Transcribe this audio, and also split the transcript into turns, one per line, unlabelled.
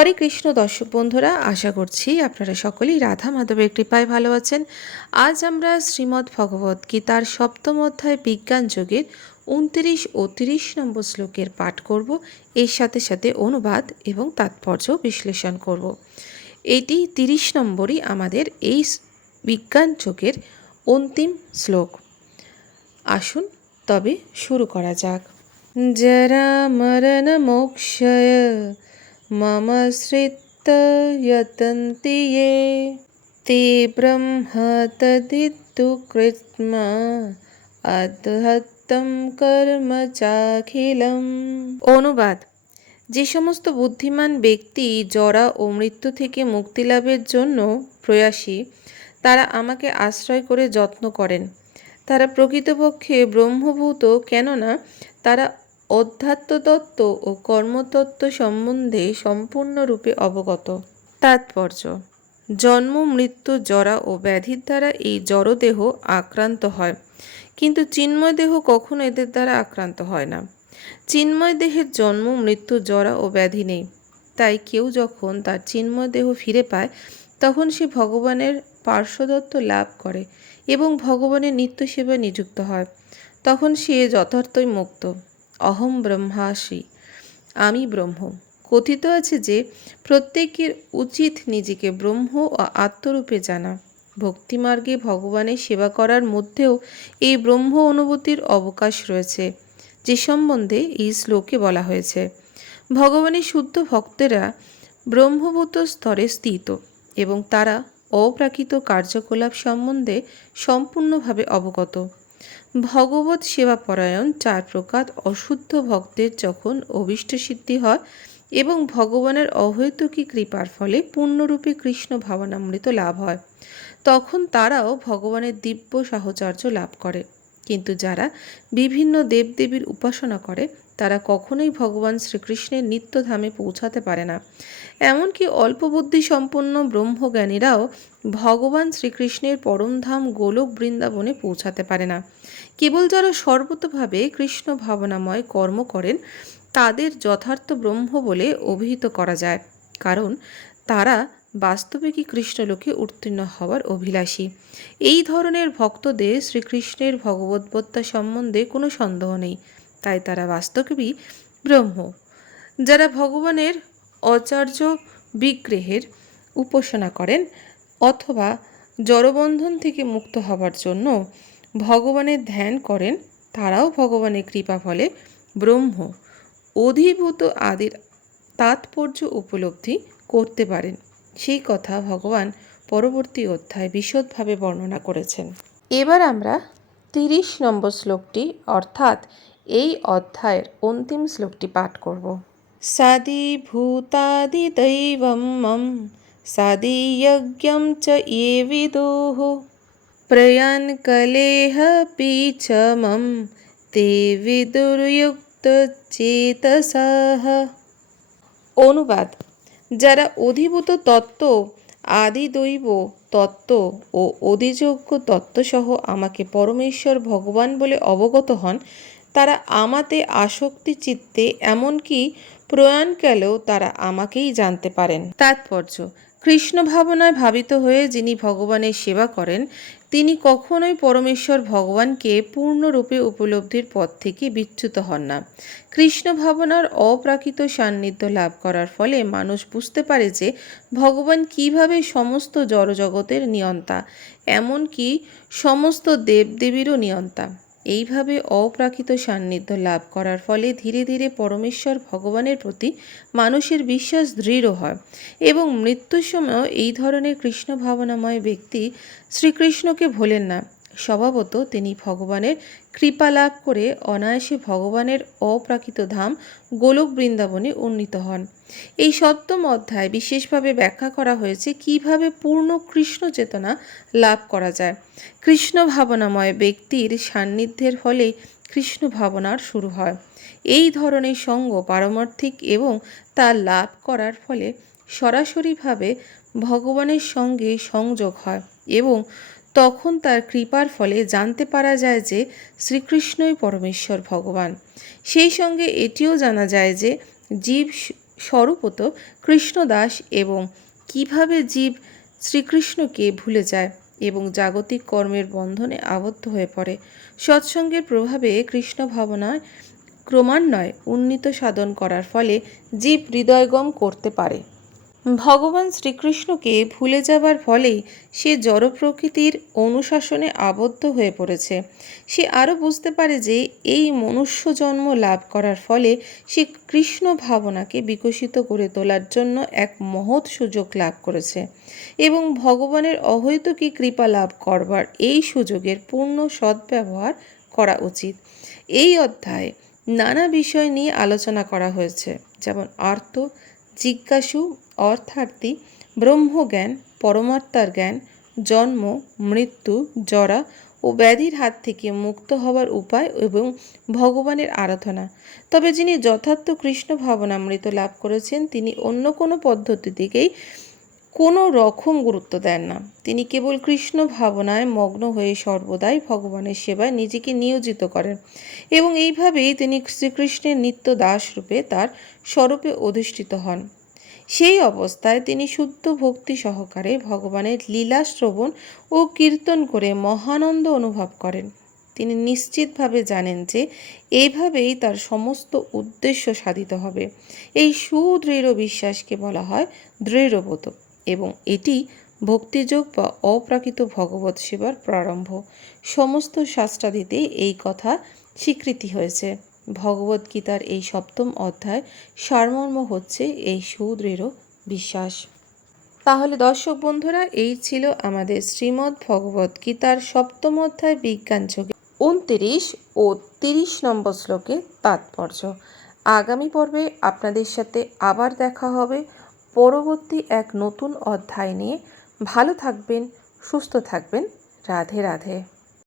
হরে কৃষ্ণ দর্শক বন্ধুরা, আশা করছি আপনারা সকলেই রাধা মাধবের কৃপায় ভালো আছেন। আজ আমরা শ্রীমদ্ ভগবত গীতার সপ্তম অধ্যায় বিজ্ঞান যোগের উনত্রিশ ও তিরিশ নম্বর শ্লোকের পাঠ করব। এর সাথে সাথে অনুবাদ এবং তাৎপর্য বিশ্লেষণ করব। এটি তিরিশ নম্বরই আমাদের এই বিজ্ঞান যোগের অন্তিম শ্লোক। আসুন তবে শুরু করা যাক। জরা মরণ মোক্ষয় শ্রিত যতন্তি ये। ते ব্রহ্ম তদিতু কৃত্মা অদ্হত্তম কর্ম চাখিলম অনুবাদ। যে সমস্ত বুদ্ধিমান ব্যক্তি জরা ও মৃত্যু থেকে মুক্তি লাভের জন্য প্রয়াসী, তারা আমাকে আশ্রয় করে যত্ন করেন। তারা প্রকৃতপক্ষে ব্রহ্মভূত, কেননা তারা অধ্যাত্মতত্ত্ব ও কর্মতত্ত্ব সম্বন্ধে সম্পূর্ণরূপে অবগত। তাৎপর্য। জন্ম, মৃত্যু, জরা ও ব্যাধির দ্বারা এই জড়দেহ আক্রান্ত হয়। কিন্তু চিন্ময় দেহ কখনো এদের দ্বারা আক্রান্ত হয় না। চিন্ময় দেহের জন্ম, মৃত্যু, জরা ও ব্যাধি নেই। তাই কেউ যখন তার চিন্ময় দেহ ফিরে পায়, তখন সে ভগবানের পার্শ্বদত্ত লাভ করে এবং ভগবানের নিত্য সেবায় নিযুক্ত হয়। তখন সে যথার্থই মুক্ত। অহম ব্রহ্মাসি আমি ব্রহ্ম। কথিত আছে যে, প্রত্যেকের উচিত নিজেকে ব্রহ্ম ও আত্মরূপে জানা। ভক্তিমার্গে ভগবানের সেবা করার মধ্যেও এই ব্রহ্ম অনুভূতির অবকাশ রয়েছে, যে সম্বন্ধে এই শ্লোকে বলা হয়েছে। ভগবানের শুদ্ধ ভক্তেরা ব্রহ্মভূত স্তরে স্থিত এবং তারা অপ্রাকৃত কার্যকলাপ সম্বন্ধে সম্পূর্ণভাবে অবগত। ভগবত সেবাপরায়ণ চার প্রকার অশুদ্ধ ভক্তের যখন অভিষ্ট সিদ্ধি হয় এবং ভগবানের অহৈতুকী কৃপার ফলে পূর্ণরূপে কৃষ্ণ ভাবনামৃত লাভ হয়, তখন তারাও ভগবানের দিব্য সাহচর্য লাভ করে। কিন্তু যারা বিভিন্ন দেবদেবীর উপাসনা করে তারা কখনোই ভগবান শ্রীকৃষ্ণের নিত্যধামে পৌঁছাতে পারে না। এমনকি অল্প বুদ্ধি সম্পন্ন ব্রহ্মজ্ঞানীরাও ভগবান শ্রীকৃষ্ণের পরমধাম গোলক বৃন্দাবনে পৌঁছাতে পারে না। কেবল যারা সর্বতভাবে কৃষ্ণ ভাবনাময় কর্ম করেন, তাদের যথার্থ ব্রহ্ম বলে অভিহিত করা যায়। কারণ তারা বাস্তবিকই কৃষ্ণলোকে উত্তীর্ণ হওয়ার অভিলাষী। এই ধরনের ভক্তদের শ্রীকৃষ্ণের ভগবদ্বত্তা সম্বন্ধে কোনো সন্দেহ নেই। তাই তারা বাস্তবিকই ব্রহ্ম। যারা ভগবানের অচার্য বিগ্রহের উপাসনা করেন অথবা জড়বন্ধন থেকে মুক্ত হবার জন্য ভগবানের ধ্যান করেন, তারাও ভগবানের কৃপা ফলে ব্রহ্ম। অধিভূত আদির তাৎপর্য উপলব্ধি করতে পারেন। সেই কথা ভগবান পরবর্তী অধ্যায় বিশদভাবে বর্ণনা করেছেন। এবার আমরা তিরিশ নম্বর শ্লোকটি, অর্থাৎ এই অধ্যায়ের অন্তিম শ্লোকটি পাঠ করব। সাদি ভূতাদিদৈবম মম সাদিয়জ্ঞম চ এবিদোহ প্রয়াণ কলেহপি চ মম, তে বিদুর্যুক্ত চেতসাহ অনুবাদ, যারা অধিভূত তত্ত্ব, আদি দৈব তত্ত্ব ও অধিযোগ্য তত্ত্বসহ আমাকে পরমেশ্বর ভগবান বলে অবগত হন তারা আমাতে আসক্তি চিত্তে এমনকি প্রয়াণকালেও তারা আমাকেই জানতে পারেন। তাৎপর্য, কৃষ্ণ ভাবনায় ভাবিত হয়ে যিনি ভগবানের সেবা করেন, তিনি কখনোই পরমেশ্বর ভগবানকে পূর্ণরূপে উপলব্ধির পথ থেকে বিচ্যুত হন না। কৃষ্ণ ভাবনার অপ্রাকৃত সান্নিধ্য লাভ করার ফলে মানুষ বুঝতে পারে যে ভগবান কীভাবে সমস্ত জড়জগতের নিয়ন্তা, এমনকি সমস্ত দেবদেবীরও নিয়ন্তা। এইভাবে অপ্রাকৃত সান্নিধ্য লাভ করার ফলে ধীরে ধীরে পরমেশ্বর ভগবানের প্রতি মানুষের বিশ্বাস দৃঢ় হয় এবং মৃত্যুর সময়ও এই ধরনের কৃষ্ণ ভাবনাময় ব্যক্তি শ্রীকৃষ্ণকে ভোলেন না। স্বভাবত তিনি ভগবানের কৃপা লাভ করে অনায়াসে ভগবানের অপ্রাকৃত ধাম গোলক বৃন্দাবনে উন্নীত হন। এই সপ্তম অধ্যায় বিশেষভাবে ব্যাখ্যা করা হয়েছে কীভাবে পূর্ণ কৃষ্ণ চেতনা লাভ করা যায়। কৃষ্ণ ভাবনাময় ব্যক্তির সান্নিধ্যের ফলে কৃষ্ণ ভাবনার শুরু হয়। এই ধরনের সঙ্গ পারমার্থিক এবং তা লাভ করার ফলে সরাসরিভাবে ভগবানের সঙ্গে সংযোগ হয় এবং তখন তার কৃপার ফলে জানতে পারা যায় যে শ্রীকৃষ্ণই পরমেশ্বর ভগবান। সেই সঙ্গে এটিও জানা যায় যে জীব স্বরূপত কৃষ্ণদাস এবং কীভাবে জীব শ্রীকৃষ্ণকে ভুলে যায় এবং জাগতিক কর্মের বন্ধনে আবদ্ধ হয়ে পড়ে। সৎসঙ্গের প্রভাবে কৃষ্ণ ভাবনায় ক্রমান্বয়ে উন্নীত সাধন করার ফলে জীব হৃদয়গম করতে পারে। ভগবান শ্রীকৃষ্ণকে ভুলে যাবার ফলেই সে জড় প্রকৃতির অনুশাসনে আবদ্ধ হয়ে পড়েছে। সে আরও বুঝতে পারে যে এই মনুষ্য জন্ম লাভ করার ফলে সে কৃষ্ণ ভাবনাকে বিকশিত করে তোলার জন্য এক মহৎ সুযোগ লাভ করেছে এবং ভগবানের অহৈতুকী কৃপা লাভ করবার এই সুযোগের পূর্ণ সদ্ব্যবহার করা উচিত। এই অধ্যায়ে নানা বিষয় নিয়ে আলোচনা করা হয়েছে, যেমন আর্ত জিজ্ঞাসু অর্থার্থী ব্রহ্মজ্ঞান, পরমাত্মার জ্ঞান, জন্ম, মৃত্যু, জরা ও ব্যাধির হাত থেকে মুক্ত হওয়ার উপায় এবং ভগবানের আরাধনা। তবে যিনি যথার্থ কৃষ্ণ ভাবনামৃত লাভ করেছেন, তিনি অন্য কোনো পদ্ধতি থেকেই কোনো রকম গুরুত্ব দেন না। তিনি কেবল কৃষ্ণ ভাবনায় মগ্ন হয়ে সর্বদাই ভগবানের সেবায় নিজেকে নিয়োজিত করেন এবং এইভাবেই তিনি শ্রীকৃষ্ণের নিত্য দাস রূপে তার স্বরূপে অধিষ্ঠিত হন। সেই অবস্থায় তিনি শুদ্ধ ভক্তি সহকারে ভগবানের লীলা শ্রবণ ও কীর্তন করে মহানন্দ অনুভব করেন। তিনি নিশ্চিতভাবে জানেন যে এইভাবেই তার সমস্ত উদ্দেশ্য সাধিত হবে। এই সুদৃঢ় বিশ্বাসকে বলা হয় দৃঢ়বোধ। এবং এটি ভক্তিযোগ বা অপ্রাকৃত ভগবত সেবার প্রারম্ভ। সমস্ত শাস্ত্রাদিতে এই কথা স্বীকৃতি হয়েছে। ভগবদ্গীতার এই সপ্তম অধ্যায় সারমর্ম হচ্ছে এই সুদৃঢ় বিশ্বাস। তাহলে দর্শক বন্ধুরা, এই ছিল আমাদের শ্রীমদ্ ভগবত গীতার সপ্তম অধ্যায় বিজ্ঞান যোগে। উনতিরিশ ও তিরিশ নম্বর শ্লোকে তাৎপর্য। আগামী পর্বে আপনাদের সাথে আবার দেখা হবে। পরবর্তী এক নতুন অধ্যায় নিয়ে ভালো থাকবেন সুস্থ থাকবেন। রাধে রাধে।